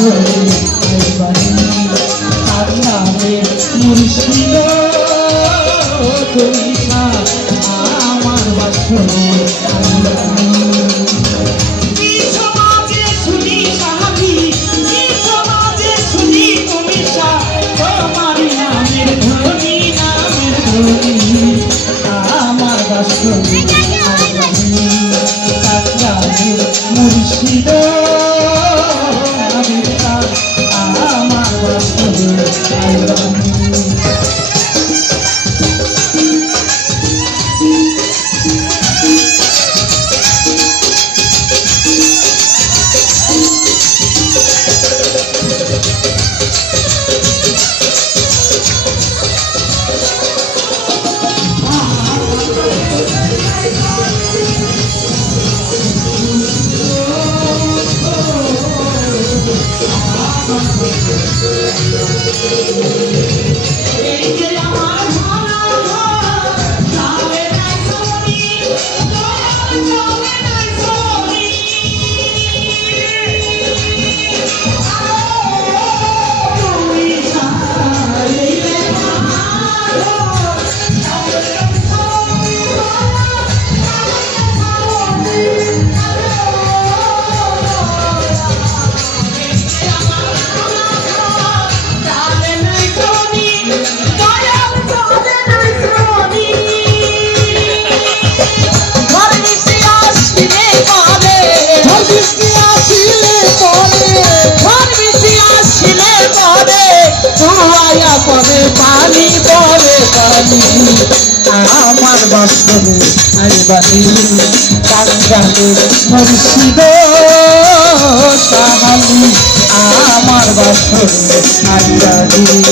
বাসরে আইবানি মুর্শিদ তুমি আমার বাসরে আইবানি মুর্শিদ আমার বাসরে আইবানি পানি পরে পানি আমার বাসরে আইবানি কাঙ্গালে মুর্শিদ সাহালি আমার বাসরে আইবানি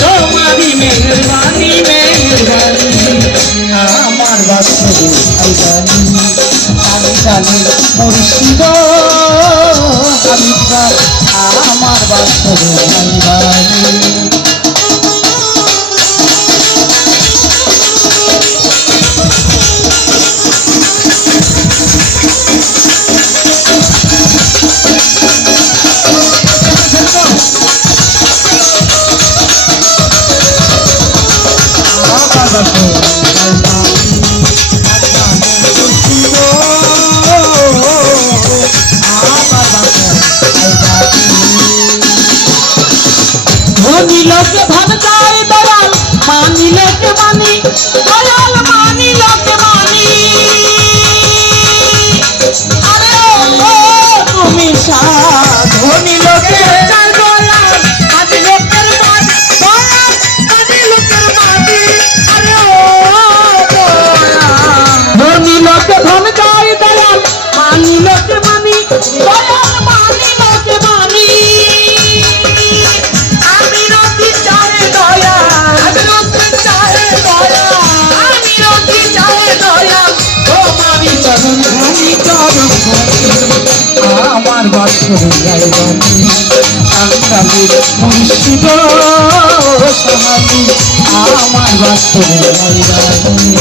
তোমারি মেহরবানি মেহরবানি আমার বাসরে আইবানি কাঙ্গালে মুর্শিদ হাবিবা আমার বাসরে আইবানি लोके धन जाए दयाल मानी लोके मानी दयाल मानी लोके मानी अरे ओ तुमी धनी लोके जाए दयाल आज लोकेर मानी दयाल मानी लोकेर मानी अरे ओ धनी लोके धन जाए दयाल मानी लोके मानी दयाल मानी लोके मानी আমার বাসরে আইবানি কাঙ্গালে মুর্শিদ সাহালি আমার বাসরে আইবানি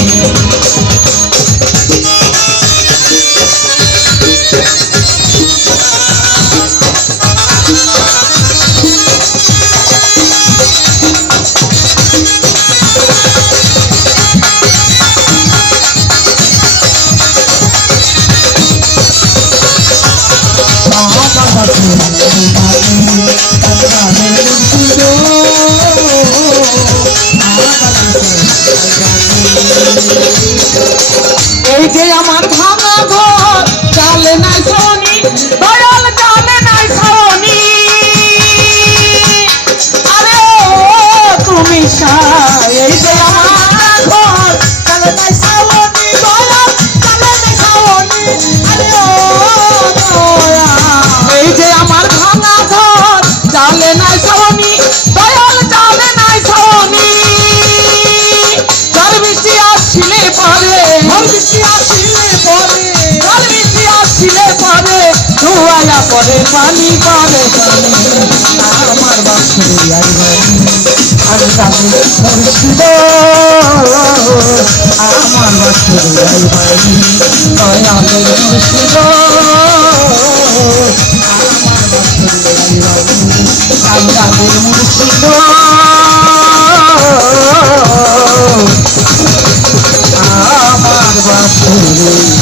যে আমার ভাঙা ঘর চালে নাই ছাউনি দয়াল চালে নাই ছাউনি আরে ও তুমি এই যে আমার ঘর চালে নাই ছাউনি দয়াল চালে নাই ছাউনি আরে ও দয়া এই যে আমার ভাঙা ঘর চালে নাই ছাউনি দয়াল চালে নাই ছাউনি বৃষ্টি আসছিলে পরে বৃষ্টি আসছিলে পরে বৃষ্টি আসছিলে পরে ধুয়ায়া পরে পানি পরে আমার বাসুরি আমি তাকে মুর্শিদ আমার বাসুরি দয়ালের মুর্শিদ আমার বাসুরি আমি তাকে মুর্শিদ আমার বাসুরি